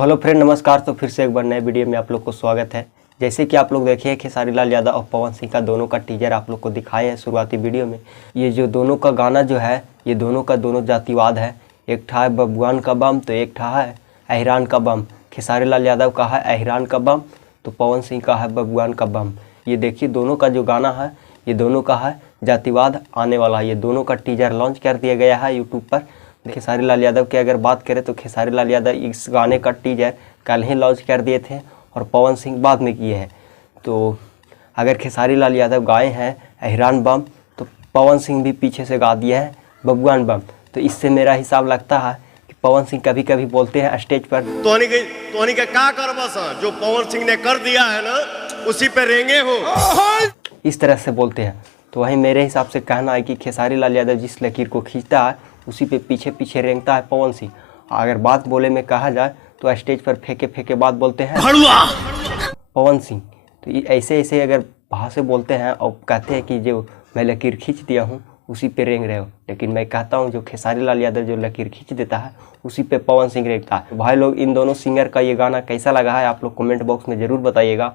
तो hello friend, नमस्कार। तो फिर से एक बार नए वीडियो में आप लोग को स्वागत है। जैसे कि आप लोग देखे खेसारी लाल यादव और पवन सिंह का दोनों का टीजर आप लोग को दिखाए हैं शुरुआती वीडियो में। ये जो दोनों का गाना जो है ये दोनों का दोनों जातिवाद है। एक ठा है बबुआन का बम तो एक ठा है अहिरान का बम। खेसारी लाल यादव का है अहिरान का बम तो पवन सिंह का है बबुआन का बम। ये देखिए दोनों का जो गाना है ये दोनों का है जातिवाद आने वाला है। ये दोनों का टीजर लॉन्च कर दिया गया है यूट्यूब पर। खेसारी लाल यादव की अगर बात करें तो खेसारी लाल यादव इस गाने का टीजर कल ही लॉन्च कर दिए थे और पवन सिंह बाद में किए हैं। तो अगर खेसारी लाल यादव गाए हैं अहिरान बम तो पवन सिंह भी पीछे से गा दिए हैं बबुआन बम। तो इससे मेरा हिसाब लगता है कि पवन सिंह कभी कभी बोलते हैं स्टेज पर तोहनी के का करबा सा जो पवन सिंह ने कर दिया है ना उसी पे रेंगे हो, इस तरह से बोलते हैं। तो वही मेरे हिसाब से कहना है कि खेसारी लाल यादव जिस लकीर को खींचता है उसी पे पीछे पीछे रेंगता है पवन सिंह। अगर बात बोले में कहा जाए तो स्टेज पर फेंके फेंके बात बोलते हैं पवन सिंह। तो ऐसे ऐसे अगर भाषा बोलते हैं और कहते हैं कि जो मैं लकीर खींच दिया हूँ उसी पे रेंग रहे हो, लेकिन मैं कहता हूँ जो खेसारी लाल यादव जो लकीर खींच देता है उसी पे पवन सिंह रेंगता है। भाई लोग इन दोनों सिंगर का ये गाना कैसा लगा है आप लोग कमेंट बॉक्स में ज़रूर बताइएगा।